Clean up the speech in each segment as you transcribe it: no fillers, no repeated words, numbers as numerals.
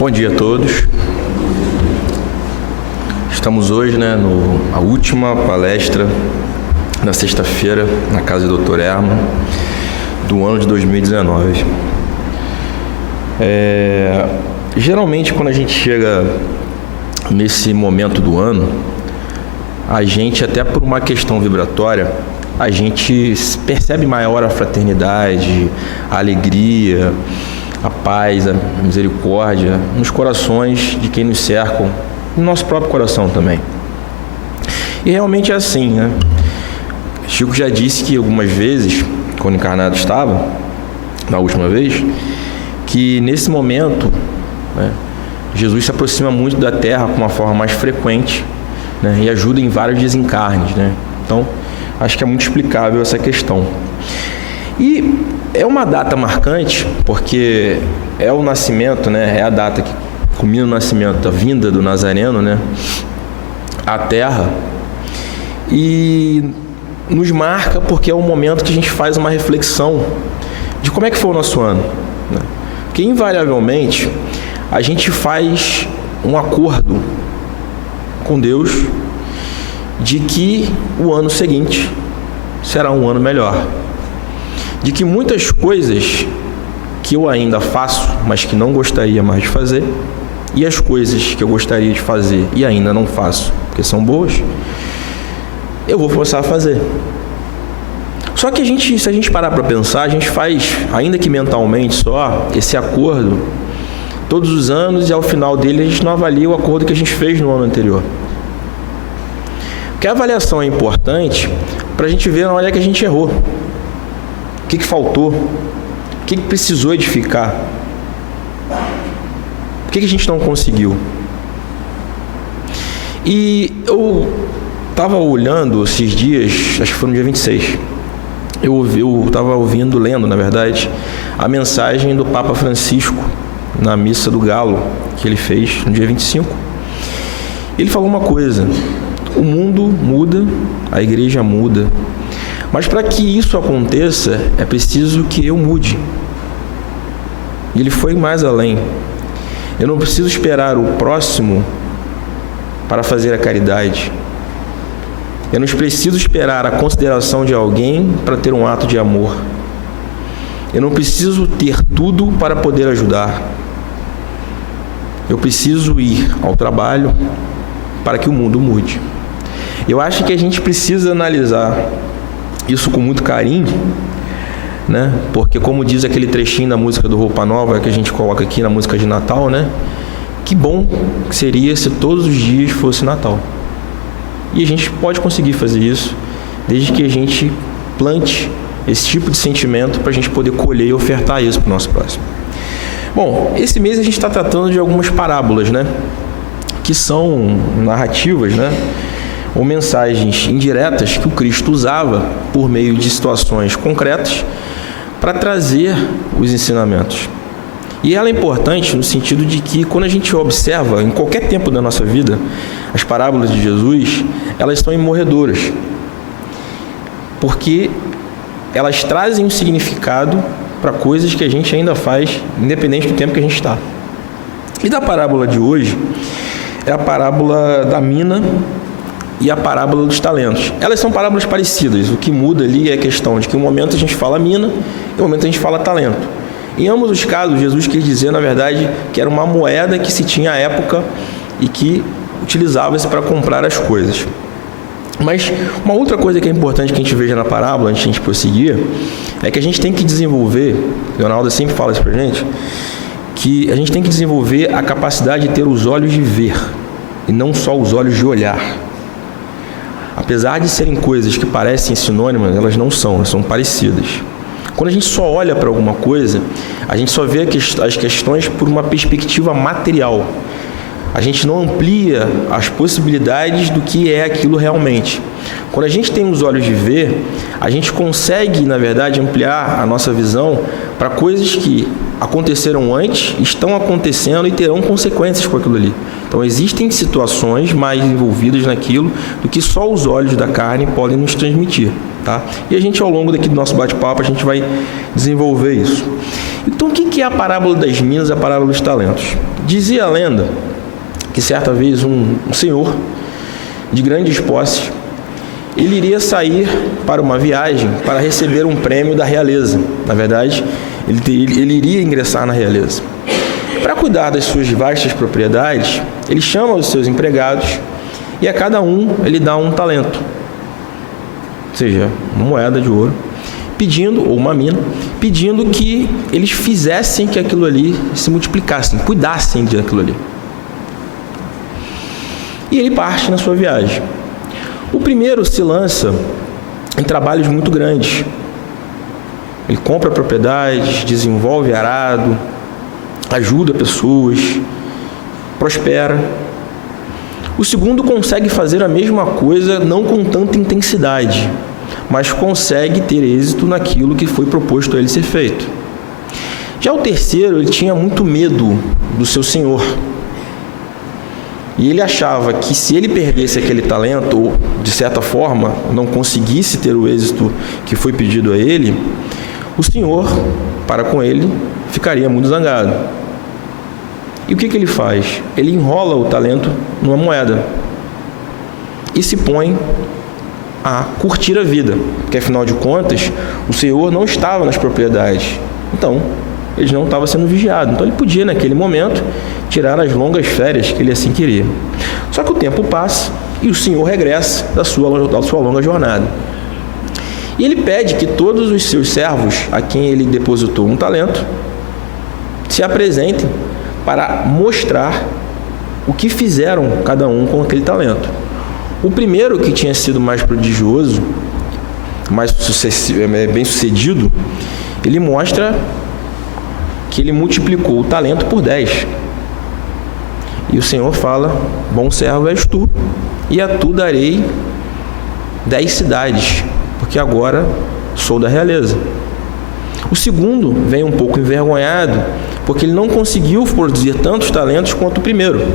Bom dia a todos. Estamos hoje, a última palestra na sexta-feira na casa do Dr. Herman do ano de 2019. Geralmente, quando a gente chega nesse momento do ano, a gente, até por uma questão vibratória, a gente percebe maior a fraternidade, a alegria, a paz, a misericórdia nos corações de quem nos cercam, no nosso próprio coração também. E realmente é assim, né? Chico já disse que algumas vezes, quando encarnado estava, na última vez, que nesse momento, Jesus se aproxima muito da Terra com uma forma mais frequente, e ajuda em vários desencarnes, Então, acho que é muito explicável essa questão. E é uma data marcante, porque é o nascimento, é a data que culmina o nascimento, a vinda do Nazareno, à Terra, e nos marca porque é o momento que a gente faz uma reflexão de como é que foi o nosso ano, Porque invariavelmente a gente faz um acordo com Deus de que o ano seguinte será um ano melhor, de que muitas coisas que eu ainda faço, mas que não gostaria mais de fazer, e as coisas que eu gostaria de fazer e ainda não faço, porque são boas, eu vou forçar a fazer. Só que se a gente parar para pensar, a gente faz, ainda que mentalmente só, esse acordo todos os anos, e ao final dele a gente não avalia o acordo que a gente fez no ano anterior. Porque a avaliação é importante para a gente ver na hora que a gente errou. O que faltou? O que precisou edificar? Por que a gente não conseguiu? E eu estava olhando esses dias, acho que foi no dia 26, eu estava lendo, na verdade, a mensagem do Papa Francisco na Missa do Galo, que ele fez no dia 25. Ele falou uma coisa: o mundo muda, a igreja muda, mas para que isso aconteça, é preciso que eu mude. E ele foi mais além. Eu não preciso esperar o próximo para fazer a caridade. Eu não preciso esperar a consideração de alguém para ter um ato de amor. Eu não preciso ter tudo para poder ajudar. Eu preciso ir ao trabalho para que o mundo mude. Eu acho que a gente precisa analisar isso com muito carinho, Porque, como diz aquele trechinho da música do Roupa Nova, que a gente coloca aqui na música de Natal, Que bom que seria se todos os dias fosse Natal. E a gente pode conseguir fazer isso, desde que a gente plante esse tipo de sentimento para a gente poder colher e ofertar isso para o nosso próximo. Bom, esse mês a gente está tratando de algumas parábolas, Que são narrativas, ou mensagens indiretas que o Cristo usava por meio de situações concretas para trazer os ensinamentos. E ela é importante no sentido de que, quando a gente observa, em qualquer tempo da nossa vida, as parábolas de Jesus, elas são imorredoras, porque elas trazem um significado para coisas que a gente ainda faz, independente do tempo que a gente está. E da parábola de hoje é a parábola da mina e a parábola dos talentos. Elas são parábolas parecidas. O que muda ali é a questão de que um momento a gente fala mina e um momento a gente fala talento. Em ambos os casos, Jesus quis dizer, na verdade, que era uma moeda que se tinha à época e que utilizava-se para comprar as coisas. Mas uma outra coisa que é importante que a gente veja na parábola, antes de a gente prosseguir, é que a gente tem que desenvolver, o Leonardo sempre fala isso para a gente, que a gente tem que desenvolver a capacidade de ter os olhos de ver e não só os olhos de olhar. Apesar de serem coisas que parecem sinônimas, elas não são, elas são parecidas. Quando a gente só olha para alguma coisa, a gente só vê as questões por uma perspectiva material. A gente não amplia as possibilidades do que é aquilo realmente. Quando a gente tem os olhos de ver, a gente consegue, na verdade, ampliar a nossa visão para coisas que aconteceram antes, estão acontecendo e terão consequências com aquilo ali. Então, existem situações mais envolvidas naquilo do que só os olhos da carne podem nos transmitir, tá? E a gente, ao longo daqui do nosso bate-papo, a gente vai desenvolver isso. Então, o que é a parábola das minas e a parábola dos talentos? Dizia a lenda que certa vez um senhor de grandes posses, ele iria sair para uma viagem para receber um prêmio da realeza. Na verdade, ele iria ingressar na realeza. Para cuidar das suas vastas propriedades, ele chama os seus empregados e a cada um ele dá um talento, ou seja, uma moeda de ouro, pedindo, ou uma mina, pedindo que eles fizessem que aquilo ali se multiplicasse, cuidassem de aquilo ali. E ele parte na sua viagem. O primeiro se lança em trabalhos muito grandes. Ele compra propriedades, desenvolve arado, ajuda pessoas, prospera. O segundo consegue fazer a mesma coisa, não com tanta intensidade, mas consegue ter êxito naquilo que foi proposto a ele ser feito. Já o terceiro, ele tinha muito medo do seu senhor. E ele achava que se ele perdesse aquele talento, ou de certa forma não conseguisse ter o êxito que foi pedido a ele, o senhor, para com ele, ficaria muito zangado. E o que ele faz? Ele enrola o talento numa moeda e se põe a curtir a vida, porque afinal de contas, o senhor não estava nas propriedades, então ele não estava sendo vigiado, então ele podia naquele momento tirar as longas férias que ele assim queria. Só que o tempo passa e o senhor regressa da sua longa jornada. E ele pede que todos os seus servos, a quem ele depositou um talento, se apresentem para mostrar o que fizeram cada um com aquele talento. O primeiro, que tinha sido mais prodigioso, mais bem sucedido, ele mostra que ele multiplicou o talento por 10. E o Senhor fala: bom servo és tu, e a tu darei 10 cidades, porque agora sou da realeza. O segundo vem um pouco envergonhado, porque ele não conseguiu produzir tantos talentos quanto o primeiro,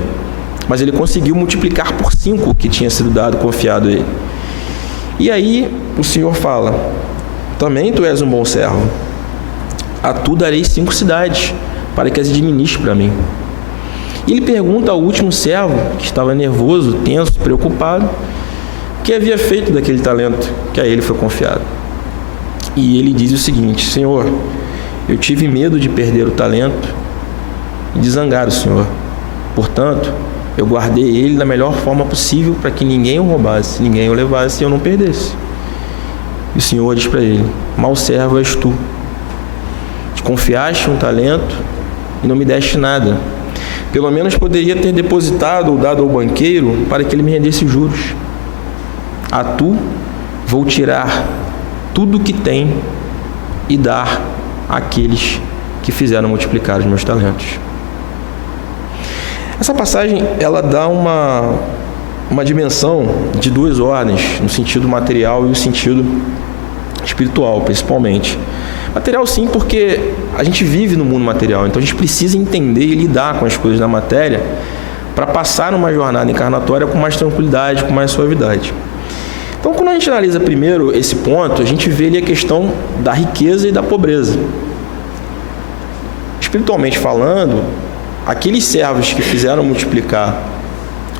mas ele conseguiu multiplicar por 5 o que tinha sido confiado a ele. E aí o Senhor fala: também tu és um bom servo, a tu darei 5 cidades, para que as administre para mim. E ele pergunta ao último servo, que estava nervoso, tenso, preocupado, o que havia feito daquele talento que a ele foi confiado. E ele diz o seguinte: Senhor, eu tive medo de perder o talento e de zangar o Senhor. Portanto, eu guardei ele da melhor forma possível para que ninguém o roubasse, ninguém o levasse e eu não perdesse. E o Senhor diz para ele: mau servo és tu. Te confiaste um talento e não me deste nada. Pelo menos poderia ter depositado ou dado ao banqueiro para que ele me rendesse juros. A tu vou tirar tudo o que tem e dar àqueles que fizeram multiplicar os meus talentos. Essa passagem, ela dá uma dimensão de 2 ordens, no sentido material e no sentido espiritual, principalmente. Material sim, porque a gente vive no mundo material, então a gente precisa entender e lidar com as coisas da matéria para passar numa jornada encarnatória com mais tranquilidade, com mais suavidade. Então, quando a gente analisa primeiro esse ponto, a gente vê ali a questão da riqueza e da pobreza. Espiritualmente falando, aqueles servos que fizeram multiplicar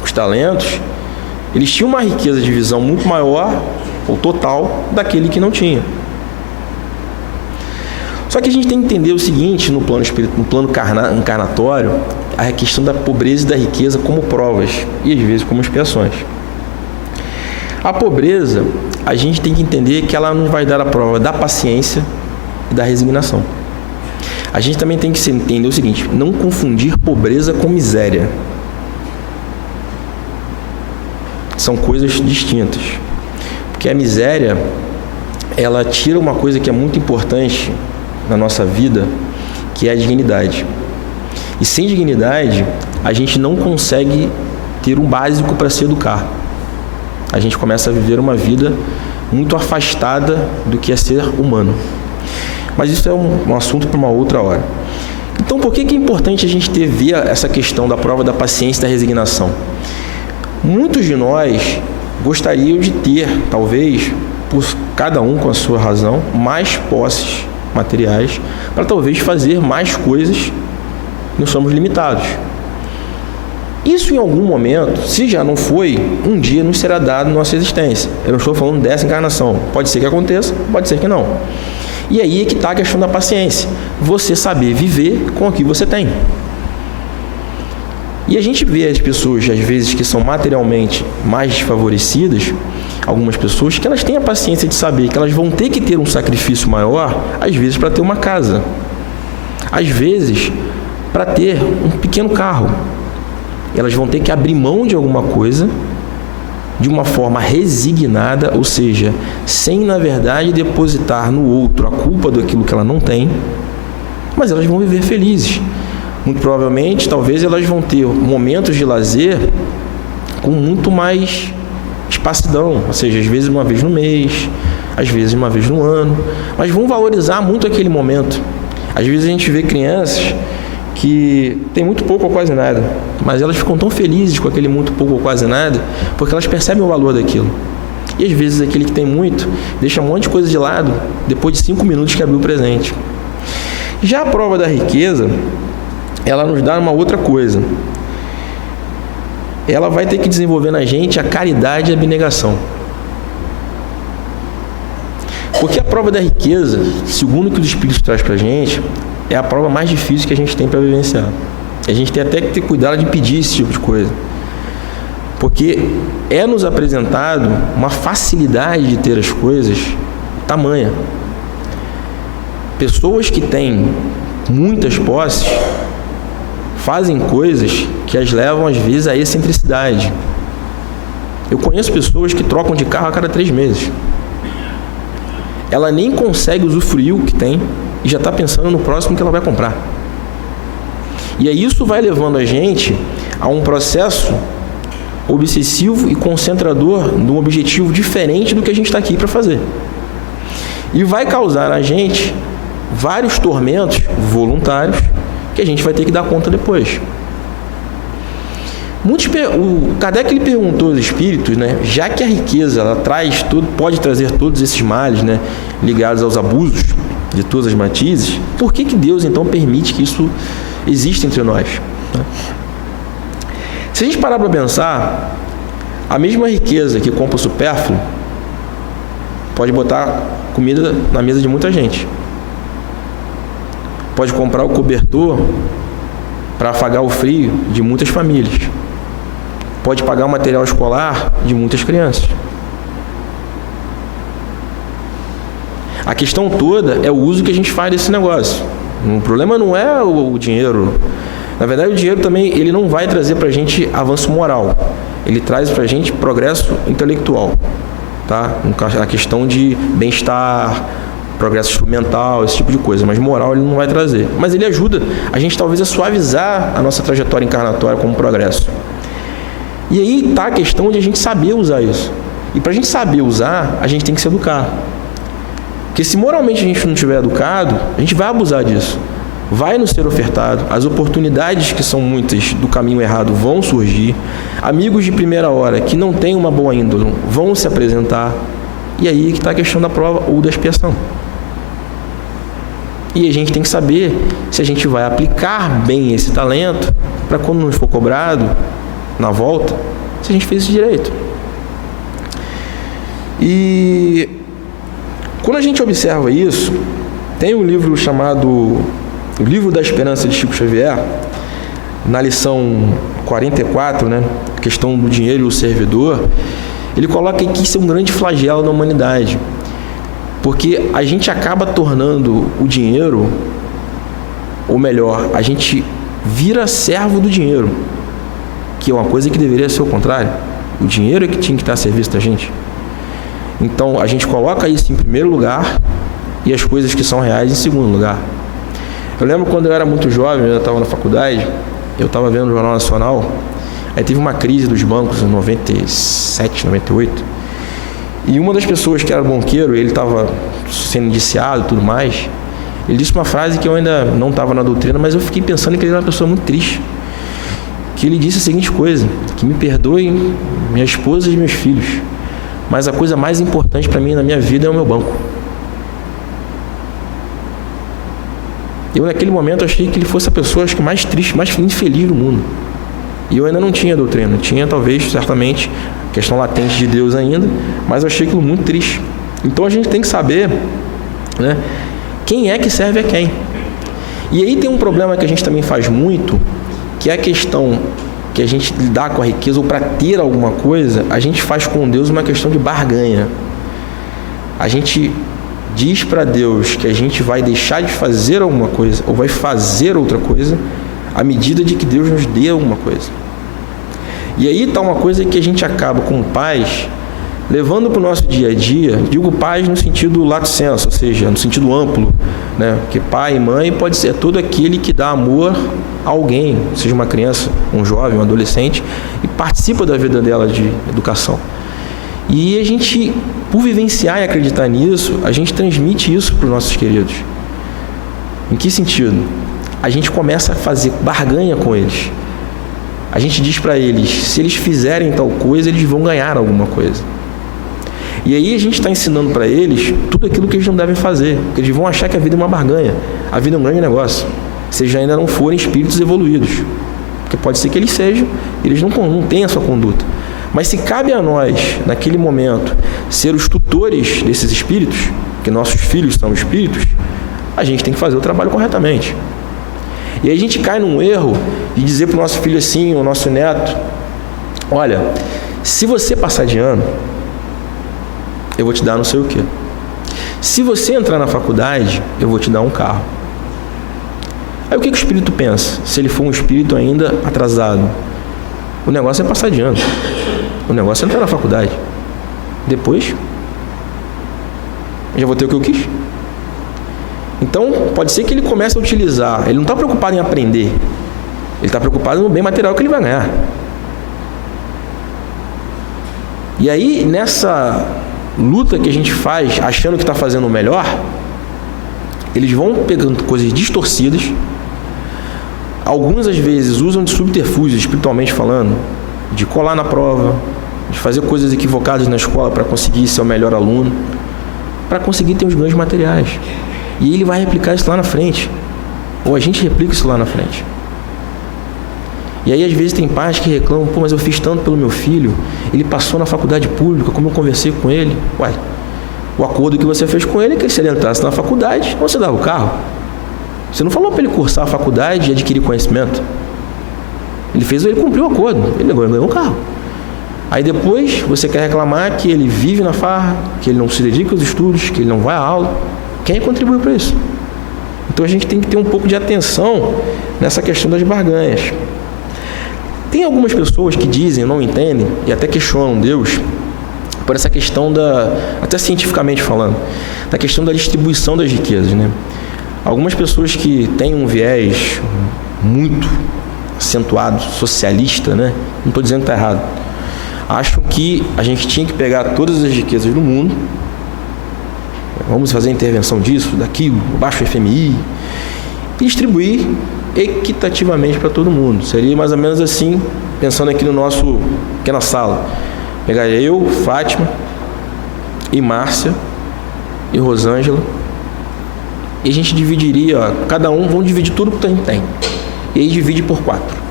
os talentos, eles tinham uma riqueza de visão muito maior, ou total, daquele que não tinha. Só que a gente tem que entender o seguinte, no plano encarnatório, a questão da pobreza e da riqueza como provas, e às vezes como expiações. A pobreza, a gente tem que entender que ela nos vai dar a prova da paciência e da resignação. A gente também tem que entender o seguinte: não confundir pobreza com miséria. São coisas distintas. Porque a miséria, ela tira uma coisa que é muito importante na nossa vida, que é a dignidade. E sem dignidade, a gente não consegue ter um básico para se educar. A gente começa a viver uma vida muito afastada do que é ser humano. Mas isso é um assunto para uma outra hora. Então, por que é importante a gente ver essa questão da prova da paciência e da resignação? Muitos de nós gostariam de ter, talvez, por cada um com a sua razão, mais posses materiais para talvez fazer mais coisas. Nós somos limitados. Isso em algum momento, se já não foi, um dia nos será dado nossa existência. Eu não estou falando dessa encarnação. Pode ser que aconteça, pode ser que não. E aí é que está a questão da paciência. Você saber viver com o que você tem. E a gente vê as pessoas, às vezes, que são materialmente mais desfavorecidas, algumas pessoas, que elas têm a paciência de saber que elas vão ter que ter um sacrifício maior, às vezes, para ter uma casa. Às vezes, para ter um pequeno carro. Elas vão ter que abrir mão de alguma coisa de uma forma resignada, ou seja, sem, na verdade, depositar no outro a culpa daquilo que ela não tem, mas elas vão viver felizes. Muito provavelmente, talvez elas vão ter momentos de lazer com muito mais espaçidão, ou seja, às vezes uma vez no mês, às vezes uma vez no ano, mas vão valorizar muito aquele momento. Às vezes a gente vê crianças que tem muito pouco ou quase nada, mas elas ficam tão felizes com aquele muito pouco ou quase nada, porque elas percebem o valor daquilo. E às vezes aquele que tem muito, deixa um monte de coisa de lado, depois de 5 minutos que abriu o presente. Já a prova da riqueza, ela nos dá uma outra coisa. Ela vai ter que desenvolver na gente a caridade e a abnegação. Porque a prova da riqueza, segundo o que os Espíritos traz pra gente, é a prova mais difícil que a gente tem para vivenciar. A gente tem até que ter cuidado de impedir esse tipo de coisa. Porque é nos apresentado uma facilidade de ter as coisas tamanha. Pessoas que têm muitas posses fazem coisas que as levam, às vezes, à excentricidade. Eu conheço pessoas que trocam de carro a cada 3 meses. Ela nem consegue usufruir o que tem e já está pensando no próximo que ela vai comprar. E aí isso vai levando a gente a um processo obsessivo e concentrador de um objetivo diferente do que a gente está aqui para fazer. E vai causar a gente vários tormentos voluntários que a gente vai ter que dar conta depois. O Kardec ele perguntou aos espíritos, né, já que a riqueza ela pode trazer todos esses males, né, ligados aos abusos de todas as matizes, por que Deus então permite que isso exista entre nós? Se a gente parar para pensar, a mesma riqueza que compra o supérfluo pode botar comida na mesa de muita gente. Pode comprar o cobertor para afagar o frio de muitas famílias. Pode pagar o material escolar de muitas crianças. A questão toda é o uso que a gente faz desse negócio. O problema não é o dinheiro. Na verdade, o dinheiro também ele não vai trazer para a gente avanço moral. Ele traz para a gente progresso intelectual. Tá? A questão de bem-estar, progresso instrumental, esse tipo de coisa. Mas moral ele não vai trazer. Mas ele ajuda a gente talvez a suavizar a nossa trajetória encarnatória como progresso. E aí está a questão de a gente saber usar isso. E para a gente saber usar, a gente tem que se educar. Porque se moralmente a gente não estiver educado, a gente vai abusar disso. Vai nos ser ofertado. As oportunidades, que são muitas, do caminho errado vão surgir. Amigos de primeira hora que não têm uma boa índole vão se apresentar. E aí que está a questão da prova ou da expiação. E a gente tem que saber se a gente vai aplicar bem esse talento para quando não for cobrado na volta, se a gente fez isso direito. E quando a gente observa isso, tem um livro chamado O Livro da Esperança de Chico Xavier, na lição 44, né, questão do dinheiro e o servidor, ele coloca que isso é um grande flagelo da humanidade, porque a gente acaba tornando o dinheiro, ou melhor, a gente vira servo do dinheiro, que é uma coisa que deveria ser o contrário. O dinheiro é que tinha que estar a serviço da gente. Então, a gente coloca isso em primeiro lugar e as coisas que são reais em segundo lugar. Eu lembro quando eu era muito jovem, eu estava na faculdade, eu estava vendo o Jornal Nacional, aí teve uma crise dos bancos em 97, 98, e uma das pessoas que era banqueiro, ele estava sendo indiciado e tudo mais, Ele disse uma frase que eu ainda não estava na doutrina, mas eu fiquei pensando que ele era uma pessoa muito triste. Que ele disse a seguinte coisa: que me perdoem minha esposa e meus filhos, mas a coisa mais importante para mim na minha vida é o meu banco. Eu naquele momento achei que ele fosse a pessoa, acho que mais triste, mais infeliz do mundo. E eu ainda não tinha doutrina, tinha talvez, certamente, questão latente de Deus ainda, mas eu achei aquilo muito triste. Então a gente tem que saber, né, quem é que serve a quem. E aí tem um problema que a gente também faz muito, que é a questão que a gente lidar com a riqueza, ou para ter alguma coisa, a gente faz com Deus uma questão de barganha. A gente diz para Deus que a gente vai deixar de fazer alguma coisa, ou vai fazer outra coisa, à medida de que Deus nos dê alguma coisa. E aí está uma coisa que a gente acaba, como pais, levando para o nosso dia a dia. Digo pais no sentido lato sensu, ou seja, no sentido amplo, né? Porque pai e mãe pode ser todo aquele que dá amor a alguém, seja uma criança, um jovem, um adolescente, e participa da vida dela de educação. E a gente, por vivenciar e acreditar nisso, a gente transmite isso para os nossos queridos. Em que sentido? A gente começa a fazer barganha com eles. A gente diz para eles, se eles fizerem tal coisa, eles vão ganhar alguma coisa. E aí a gente está ensinando para eles tudo aquilo que eles não devem fazer, porque eles vão achar que a vida é uma barganha, a vida é um grande negócio, se eles ainda não forem espíritos evoluídos, porque pode ser que eles sejam, eles não têm a sua conduta. Mas se cabe a nós, naquele momento, ser os tutores desses espíritos, que nossos filhos são espíritos, a gente tem que fazer o trabalho corretamente. E aí a gente cai num erro de dizer para o nosso filho assim, o nosso neto, olha, se você passar de ano, eu vou te dar não sei o quê. Se você entrar na faculdade, eu vou te dar um carro. Aí o que o espírito pensa? Se ele for um espírito ainda atrasado, o negócio é passar de ano. O negócio é entrar na faculdade. Depois, eu já vou ter o que eu quis. Então, pode ser que ele comece a utilizar. Ele não está preocupado em aprender. Ele está preocupado no bem material que ele vai ganhar. E aí, nessa luta que a gente faz, achando que está fazendo o melhor, eles vão pegando coisas distorcidas. Alguns, às vezes, usam de subterfúgio, espiritualmente falando, de colar na prova, de fazer coisas equivocadas na escola para conseguir ser o melhor aluno, para conseguir ter os ganhos materiais. E ele vai replicar isso lá na frente. Ou a gente replica isso lá na frente. E aí, às vezes, tem pais que reclamam, pô, mas eu fiz tanto pelo meu filho, ele passou na faculdade pública, como eu conversei com ele. Uai, o acordo que você fez com ele é que se ele entrasse na faculdade, você dava o carro. Você não falou para ele cursar a faculdade e adquirir conhecimento. Ele cumpriu o acordo, ele ganhou um carro. Aí depois, você quer reclamar que ele vive na farra, que ele não se dedica aos estudos, que ele não vai à aula. Quem contribuiu para isso? Então a gente tem que ter um pouco de atenção nessa questão das barganhas. Tem algumas pessoas que dizem, não entendem e até questionam Deus por essa questão até cientificamente falando, da questão da distribuição das riquezas, né? Algumas pessoas que têm um viés muito acentuado, socialista, né? Não estou dizendo que está errado. Acham que a gente tinha que pegar todas as riquezas do mundo, vamos fazer a intervenção disso, daquilo, baixo FMI, e distribuir equitativamente para todo mundo. Seria mais ou menos assim, pensando aqui no nosso pequena sala. Pegaria eu, Fátima, e Márcia, e Rosângela, e a gente dividiria, ó, cada um, vamos dividir tudo que a gente tem. E aí divide por 4.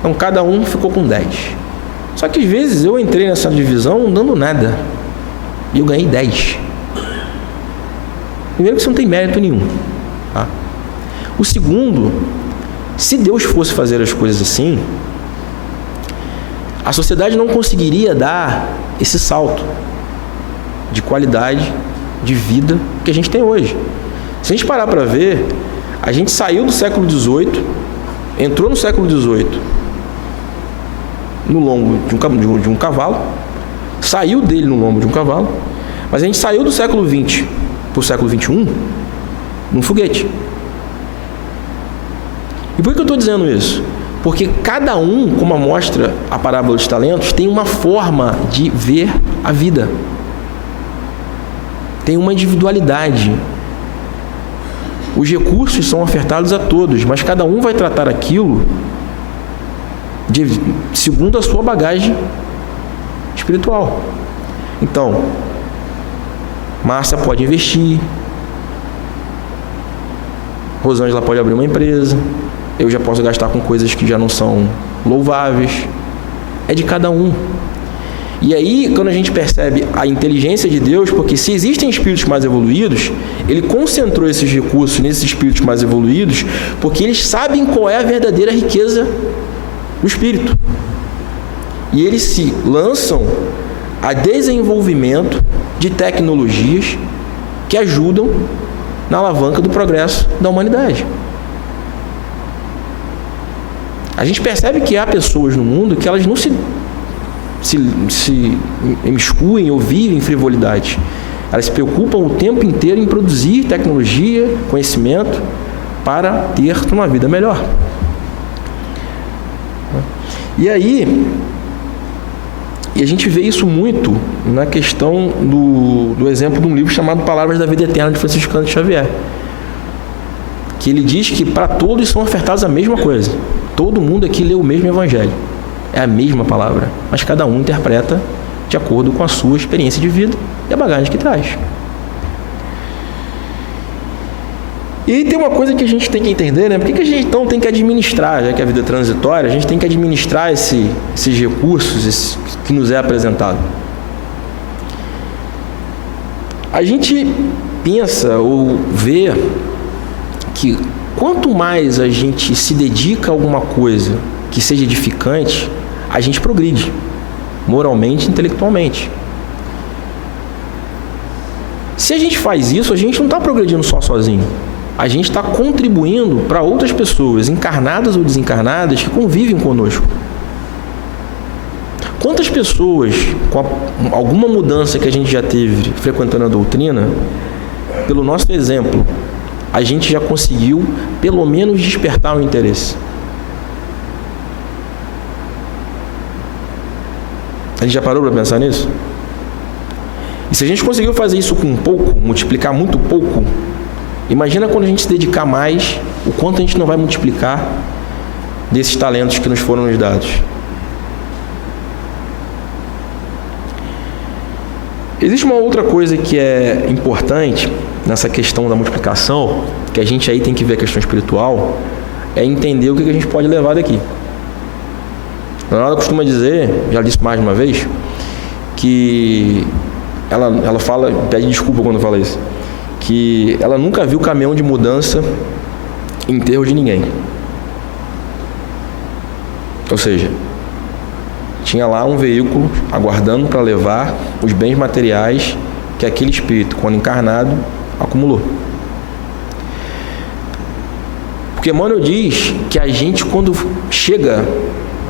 Então cada um ficou com 10. Só que às vezes eu entrei nessa divisão não dando nada. E eu ganhei 10. Primeiro que isso não tem mérito nenhum. Tá? O segundo, se Deus fosse fazer as coisas assim, a sociedade não conseguiria dar esse salto de qualidade de vida que a gente tem hoje. Se a gente parar para ver, a gente saiu do século XVIII, entrou no século XVIII no lombo de um cavalo, saiu dele no lombo de um cavalo, mas a gente saiu do século XX para o século XXI num foguete. E por que eu estou dizendo isso? Porque cada um, como mostra a parábola dos talentos, tem uma forma de ver a vida. tem uma individualidade. Os recursos são ofertados a todos, mas cada um vai tratar aquilo segundo a sua bagagem espiritual. Então, Márcia pode investir, Rosângela pode abrir uma empresa, eu já posso gastar com coisas que já não são louváveis. É de cada um. E aí, quando a gente percebe a inteligência de Deus, porque se existem espíritos mais evoluídos, Ele concentrou esses recursos nesses espíritos mais evoluídos, porque eles sabem qual é a verdadeira riqueza do espírito. E eles se lançam a desenvolvimento de tecnologias que ajudam na alavanca do progresso da humanidade. A gente percebe que há pessoas no mundo que elas não se imiscuem ou vivem frivolidade. Elas se preocupam o tempo inteiro em produzir tecnologia, conhecimento, para ter uma vida melhor. E aí, a gente vê isso muito na questão do exemplo de um livro chamado Palavras da Vida Eterna, de Francisco Cândido Xavier, que ele diz que para todos são ofertados a mesma coisa. Todo mundo aqui lê o mesmo evangelho. É a mesma palavra, mas cada um interpreta de acordo com a sua experiência de vida e a bagagem que traz. E tem uma coisa que a gente tem que entender, né? Por que a gente então tem que administrar, já que a vida é transitória, a gente tem que administrar esses recursos que nos é apresentado. A gente pensa ou vê que quanto mais a gente se dedica a alguma coisa que seja edificante, a gente progride, moralmente e intelectualmente. Se a gente faz isso, a gente não está progredindo só sozinho. A gente está contribuindo para outras pessoas, encarnadas ou desencarnadas, que convivem conosco. Quantas pessoas, com alguma mudança que a gente já teve frequentando a doutrina, pelo nosso exemplo, a gente já conseguiu, pelo menos, despertar o interesse? A gente já parou para pensar nisso? E se a gente conseguiu fazer isso com pouco, multiplicar muito pouco, imagina quando a gente se dedicar mais, o quanto a gente não vai multiplicar desses talentos que nos foram nos dados. Existe uma outra coisa que é importante nessa questão da multiplicação, que a gente aí tem que ver a questão espiritual, é entender o que a gente pode levar daqui. Ela costuma dizer, já disse mais de uma vez, que ela fala, pede desculpa quando fala isso, que ela nunca viu caminhão de mudança em enterro de ninguém. Ou seja, tinha lá um veículo aguardando para levar os bens materiais que aquele espírito, quando encarnado, acumulou. Porque Emmanuel diz que a gente, quando chega,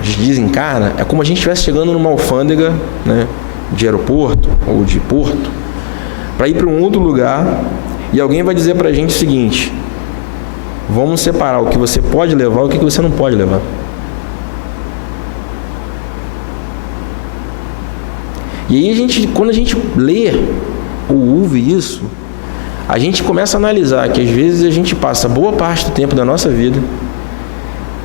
a gente desencarna, é como a gente estivesse chegando numa alfândega, né, de aeroporto ou de porto, para ir para um outro lugar, e alguém vai dizer para a gente o seguinte: vamos separar o que você pode levar e o que você não pode levar. E aí quando a gente lê ou ouve isso, a gente começa a analisar que às vezes a gente passa boa parte do tempo da nossa vida,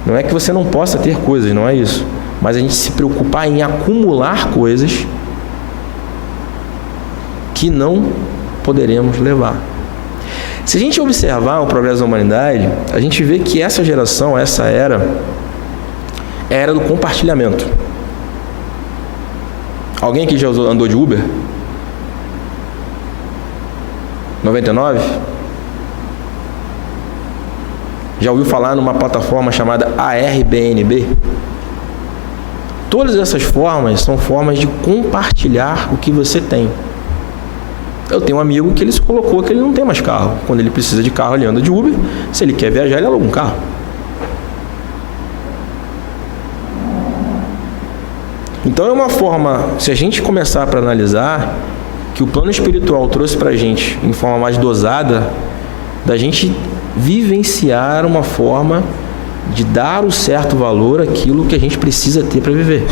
não é que você não possa ter coisas, não é isso, mas a gente se preocupar em acumular coisas que não poderemos levar. Se a gente observar o progresso da humanidade, a gente vê que essa geração, essa era, é a era do compartilhamento. Alguém aqui já andou de Uber? 99? Já ouviu falar numa plataforma chamada Airbnb? Todas essas formas são formas de compartilhar o que você tem. Eu tenho um amigo que ele se colocou que ele não tem mais carro. Quando ele precisa de carro, ele anda de Uber. Se ele quer viajar, ele aluga um carro. Então é uma forma, se a gente começar para analisar, que o plano espiritual trouxe para a gente, em forma mais dosada, da gente vivenciar uma forma de dar o certo valor àquilo que a gente precisa ter para viver.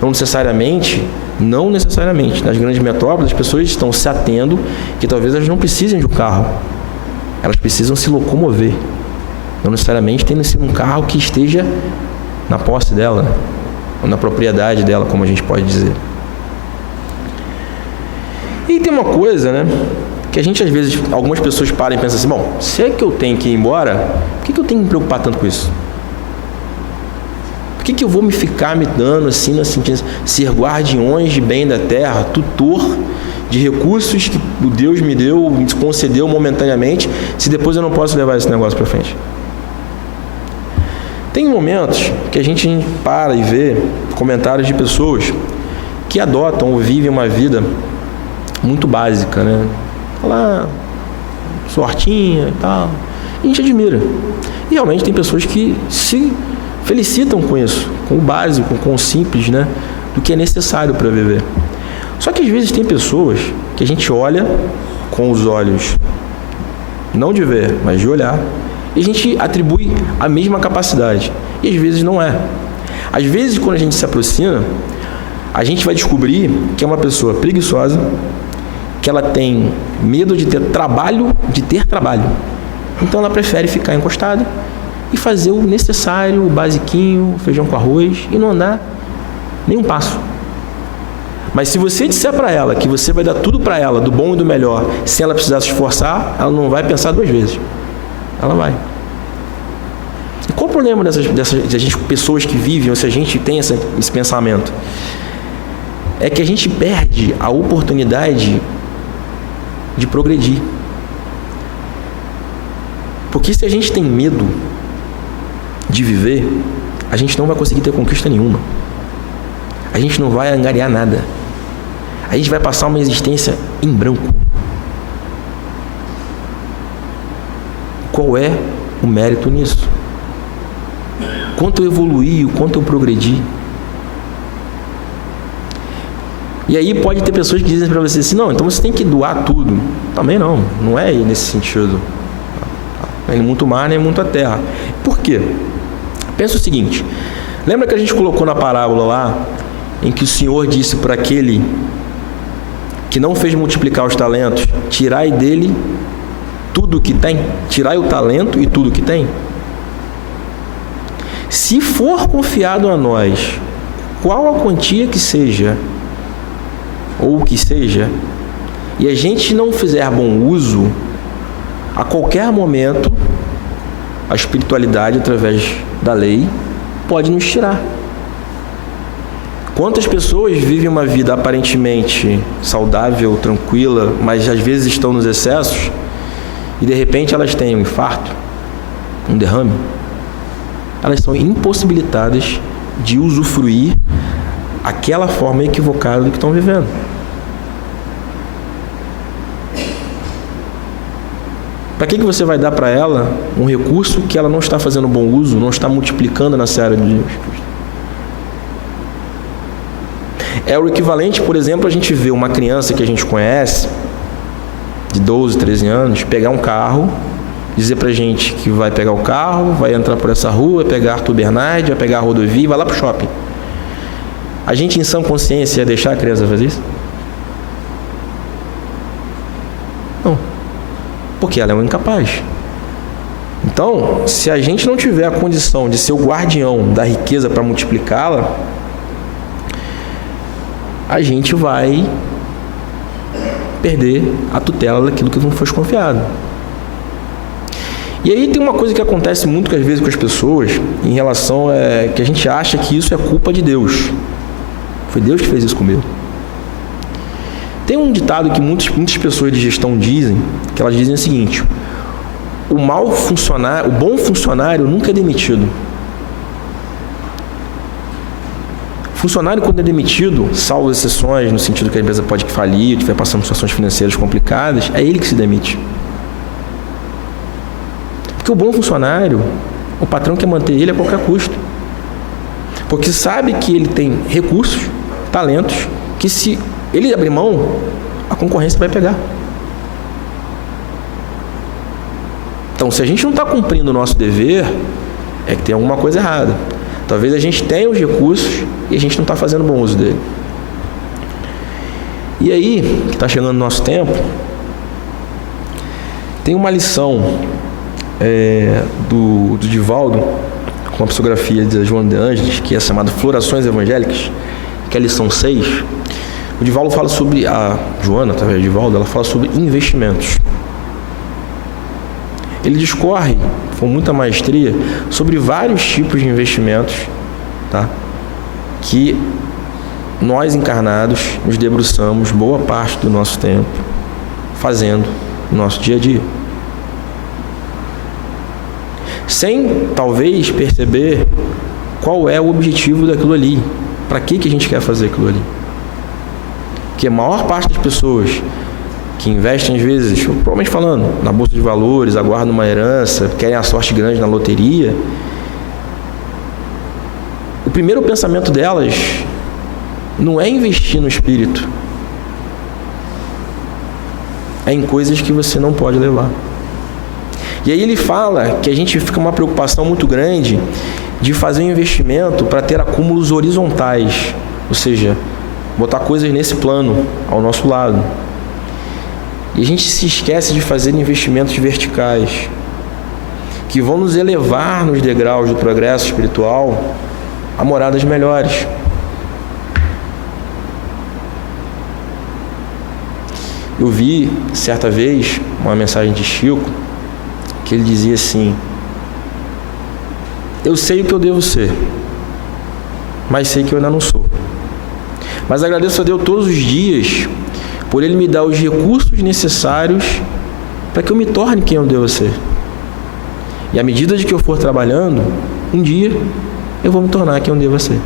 Não necessariamente Não necessariamente. Nas grandes metrópoles, as pessoas estão se atendo que talvez elas não precisem de um carro. Elas precisam se locomover. Não necessariamente tem que ser um carro que esteja na posse dela, né? Ou na propriedade dela, como a gente pode dizer. E tem uma coisa, né? Que a gente, às vezes, algumas pessoas param e pensam assim, bom, se é que eu tenho que ir embora, por que eu tenho que me preocupar tanto com isso? Por que eu vou me ficar me dando assim, no sentido de ser guardiões de bem da terra, tutor de recursos que o Deus me deu, me concedeu momentaneamente, se depois eu não posso levar esse negócio para frente? Tem momentos que a gente para e vê comentários de pessoas que adotam ou vivem uma vida muito básica, né? Lá, sua hortinha e tal. E a gente admira. E realmente tem pessoas que se felicitam com isso, com o básico, com o simples, né? Do que é necessário para viver. Só que às vezes tem pessoas que a gente olha com os olhos, não de ver, mas de olhar, e a gente atribui a mesma capacidade. E às vezes não é. Às vezes, quando a gente se aproxima, a gente vai descobrir que é uma pessoa preguiçosa, que ela tem medo de ter trabalho. Então ela prefere ficar encostada e fazer o necessário, o basiquinho, feijão com arroz, e não andar nem um passo. Mas se você disser para ela que você vai dar tudo para ela, do bom e do melhor, sem ela precisar se esforçar, ela não vai pensar duas vezes. Ela vai. E qual o problema dessas pessoas que vivem, ou se a gente tem esse pensamento? É que a gente perde a oportunidade de progredir. Porque se a gente tem medo de viver, a gente não vai conseguir ter conquista nenhuma. A gente não vai angariar nada. A gente vai passar uma existência em branco. Qual é o mérito nisso? Quanto eu evoluí, o quanto eu progredi? E aí pode ter pessoas que dizem para você assim, não, então você tem que doar tudo. Também não é nesse sentido. Nem muito mar, nem muito a terra. Por quê? Pensa o seguinte, lembra que a gente colocou na parábola lá, em que o Senhor disse para aquele que não fez multiplicar os talentos, tirai dele tudo o que tem, tirai o talento e tudo o que tem? Se for confiado a nós, qual a quantia que seja, ou o que seja, e a gente não fizer bom uso, a qualquer momento, a espiritualidade, através da lei, pode nos tirar. Quantas pessoas vivem uma vida aparentemente saudável, tranquila, mas às vezes estão nos excessos, e de repente elas têm um infarto, um derrame? Elas são impossibilitadas de usufruir aquela forma equivocada do que estão vivendo. Para que você vai dar para ela um recurso que ela não está fazendo bom uso, não está multiplicando na seara de Deus? É o equivalente, por exemplo, a gente vê uma criança que a gente conhece, de 12, 13 anos, pegar um carro, dizer pra gente que vai pegar o carro, vai entrar por essa rua, vai pegar Arthur Bernardi, vai pegar a rodovia e vai lá pro shopping. A gente, em sã consciência, ia deixar a criança fazer isso? Não. Porque ela é um incapaz. Então, se a gente não tiver a condição de ser o guardião da riqueza para multiplicá-la, a gente vai perder a tutela daquilo que não foi confiado. E aí tem uma coisa que acontece muito às vezes com as pessoas em relação que a gente acha que isso é culpa de Deus. Foi Deus que fez isso comigo. Tem um ditado que muitas pessoas de gestão dizem, que elas dizem o seguinte: o bom funcionário nunca é demitido. Funcionário, quando é demitido, salvo exceções, no sentido que a empresa pode falir, estiver passando situações financeiras complicadas, é ele que se demite. Porque o bom funcionário, o patrão quer manter ele a qualquer custo. Porque sabe que ele tem recursos, talentos, que se ele abrir mão, a concorrência vai pegar. Então, se a gente não está cumprindo o nosso dever, é que tem alguma coisa errada. Talvez a gente tenha os recursos e a gente não está fazendo bom uso dele. E aí, que está chegando o nosso tempo, tem uma lição do Divaldo, com a psicografia de Joana de Ângeles, que é chamada Florações Evangélicas, que é a lição 6. O Divaldo fala sobre, a Joana, através de Divaldo, ela fala sobre investimentos. Ele discorre com muita maestria sobre vários tipos de investimentos, tá? Que nós encarnados nos debruçamos boa parte do nosso tempo fazendo no nosso dia a dia, sem talvez perceber qual é o objetivo daquilo ali, para que a gente quer fazer aquilo ali. Porque a maior parte das pessoas que investem, às vezes, provavelmente falando, na bolsa de valores, aguardam uma herança, querem a sorte grande na loteria, o primeiro pensamento delas não é investir no espírito, é em coisas que você não pode levar. E aí ele fala que a gente fica uma preocupação muito grande de fazer um investimento para ter acúmulos horizontais, ou seja, botar coisas nesse plano, ao nosso lado. E a gente se esquece de fazer investimentos verticais, que vão nos elevar nos degraus do progresso espiritual a moradas melhores. Eu vi, certa vez, uma mensagem de Chico, que ele dizia assim: eu sei o que eu devo ser, mas sei que eu ainda não sou. Mas agradeço a Deus todos os dias por Ele me dar os recursos necessários para que eu me torne quem eu devo ser. E à medida de que eu for trabalhando, um dia eu vou me tornar quem eu devo ser. No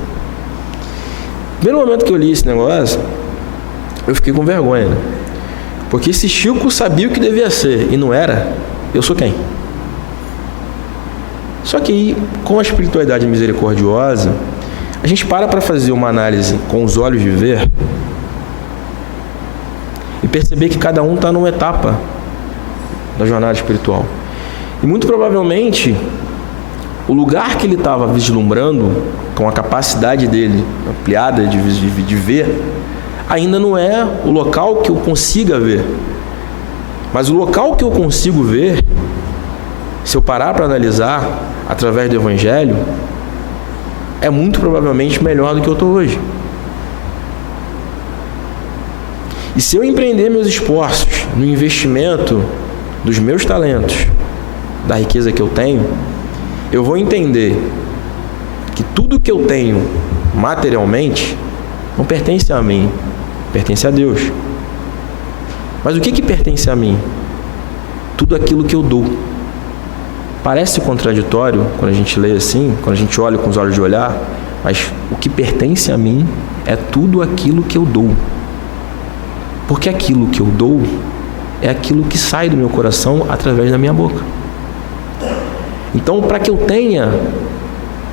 primeiro momento que eu li esse negócio, eu fiquei com vergonha, né? Porque se Chico sabia o que devia ser e não era, eu sou quem? Só que com a espiritualidade misericordiosa, a gente para fazer uma análise com os olhos de ver e perceber que cada um está numa etapa da jornada espiritual. E muito provavelmente o lugar que ele estava vislumbrando, com a capacidade dele ampliada de ver, ainda não é o local que eu consiga ver. Mas o local que eu consigo ver, se eu parar para analisar através do Evangelho, é muito provavelmente melhor do que eu estou hoje. E se eu empreender meus esforços no investimento dos meus talentos, da riqueza que eu tenho, eu vou entender que tudo que eu tenho materialmente não pertence a mim, pertence a Deus. Mas o que pertence a mim? Tudo aquilo que eu dou. Parece contraditório quando a gente lê assim, quando a gente olha com os olhos de olhar, mas o que pertence a mim é tudo aquilo que eu dou. Porque aquilo que eu dou é aquilo que sai do meu coração através da minha boca. Então, para que eu tenha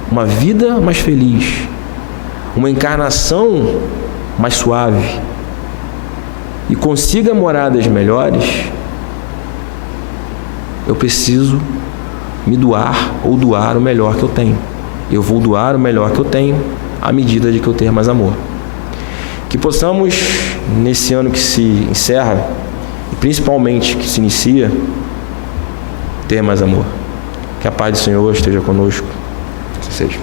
uma vida mais feliz, uma encarnação mais suave e consiga moradas melhores, eu preciso me doar ou doar o melhor que eu tenho. Eu vou doar o melhor que eu tenho à medida de que eu ter mais amor. Que possamos, nesse ano que se encerra, e principalmente que se inicia, ter mais amor. Que a paz do Senhor esteja conosco. Que assim seja.